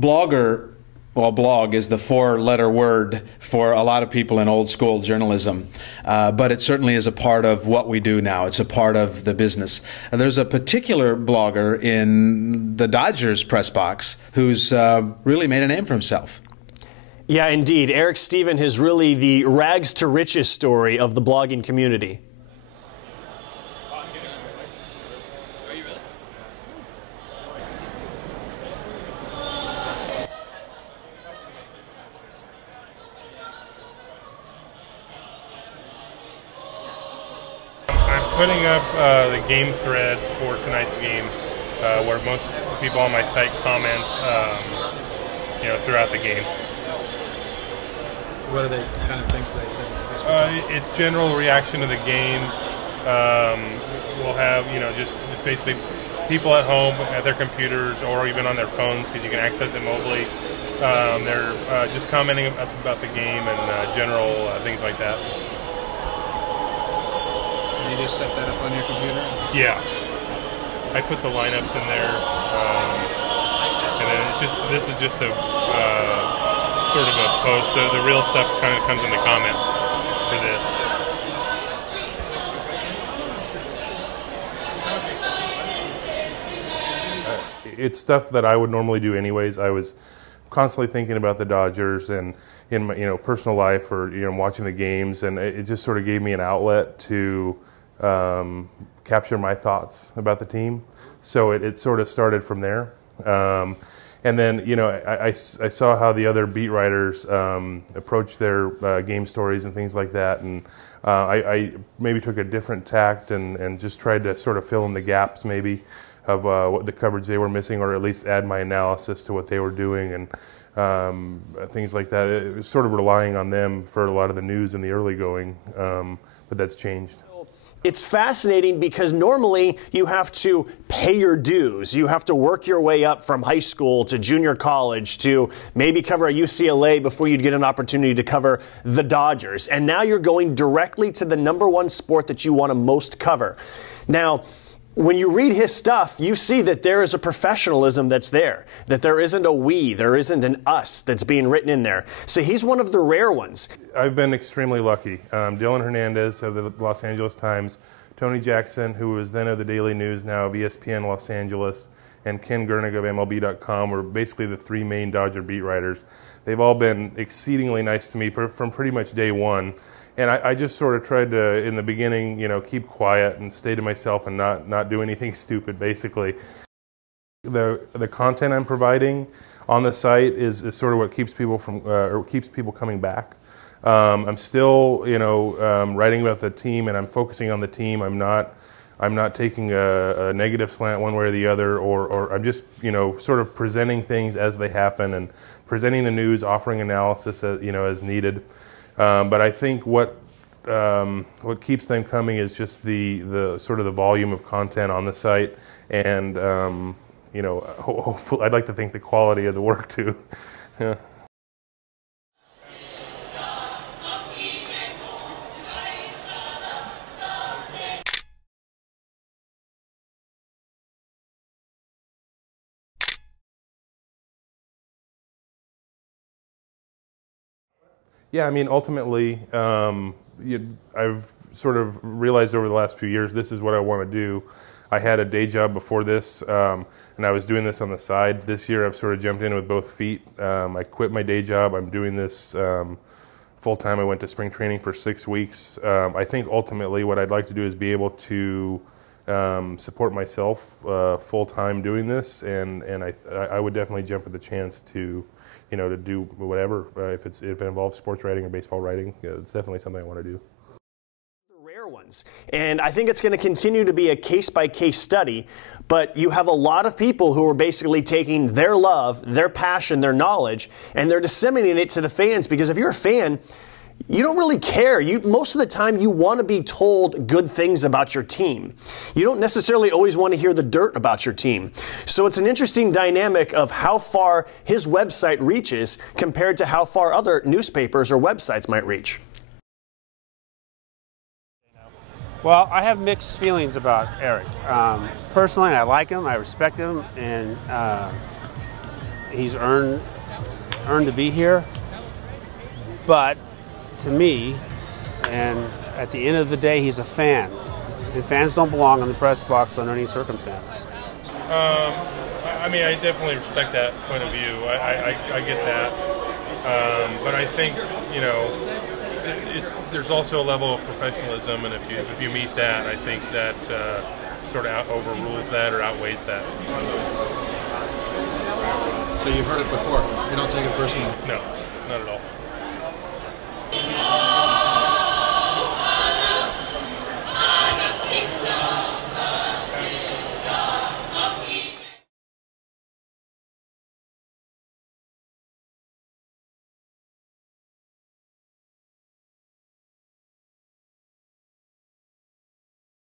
Blogger, well, blog is the four-letter word for a lot of people in old-school journalism, but it certainly is a part of what we do now. It's a part of the business. There's a particular blogger in the Dodgers press box who's really made a name for himself. Yeah, indeed. Eric Stephen is really the rags to riches story of the blogging community. I'm putting up the game thread for tonight's game, where most people on my site comment, throughout the game. What are the kind of things they say? It's general reaction to the game. We'll have, just basically people at home at their computers or even on their phones, because you can access it mobily. They're just commenting about the game and general things like that. You just set that up on your computer? Yeah. I put the lineups in there, and then this is just a sort of a post. The real stuff kind of comes in the comments for this. It's stuff that I would normally do anyways. I was constantly thinking about the Dodgers and in my personal life, or watching the games, and it just sort of gave me an outlet to capture my thoughts about the team. So it sort of started from there. And then, I saw how the other beat writers approach their game stories and things like that, and I maybe took a different tact and just tried to sort of fill in the gaps maybe of what the coverage they were missing, or at least add my analysis to what they were doing, and things like that. It was sort of relying on them for a lot of the news in the early going, but that's changed. It's fascinating because normally you have to pay your dues. You have to work your way up from high school to junior college to maybe cover a UCLA before you'd get an opportunity to cover the Dodgers. And now you're going directly to the #1 sport that you want to most cover. Now, when you read his stuff, you see that there is a professionalism that's there, that there isn't a we, there isn't an us that's being written in there. So he's one of the rare ones. I've been extremely lucky. Dylan Hernandez of the Los Angeles Times, Tony Jackson, who was then of the Daily News, now of ESPN Los Angeles, and Ken Gernig of MLB.com were basically the three main Dodger beat writers. They've all been exceedingly nice to me from pretty much day one. And I just sort of tried to, in the beginning, keep quiet and stay to myself and not do anything stupid, basically. The content I'm providing on the site is sort of what keeps people keeps people coming back. I'm still, writing about the team, and I'm focusing on the team. I'm not taking a negative slant one way or the other, or I'm just, sort of presenting things as they happen and presenting the news, offering analysis, as needed. But I think what keeps them coming is just the sort of the volume of content on the site, and hopefully, I'd like to think the quality of the work too. Yeah. Yeah, I mean, ultimately, I've sort of realized over the last few years this is what I want to do. I had a day job before this, and I was doing this on the side. This year I've sort of jumped in with both feet. I quit my day job. I'm doing this full-time. I went to spring training for 6 weeks. I think ultimately what I'd like to do is be able to support myself full-time doing this, and I would definitely jump at the chance to to do whatever, if it involves sports writing or baseball writing. It's definitely something I want to do. The rare ones. And I think it's going to continue to be a case-by-case study, but you have a lot of people who are basically taking their love, their passion, their knowledge, and they're disseminating it to the fans, because if you're a fan, you don't really care. Most of the time, you want to be told good things about your team. You don't necessarily always want to hear the dirt about your team. So it's an interesting dynamic of how far his website reaches compared to how far other newspapers or websites might reach. Well, I have mixed feelings about Eric. Personally, I like him, I respect him, and he's earned to be here. But to me, and at the end of the day, he's a fan. And fans don't belong in the press box under any circumstance. I mean, I definitely respect that point of view. I get that. But I think, you know, there's also a level of professionalism, and if you meet that, I think that sort of overrules that or outweighs that. So you've heard it before. You don't take it personally? No, not at all.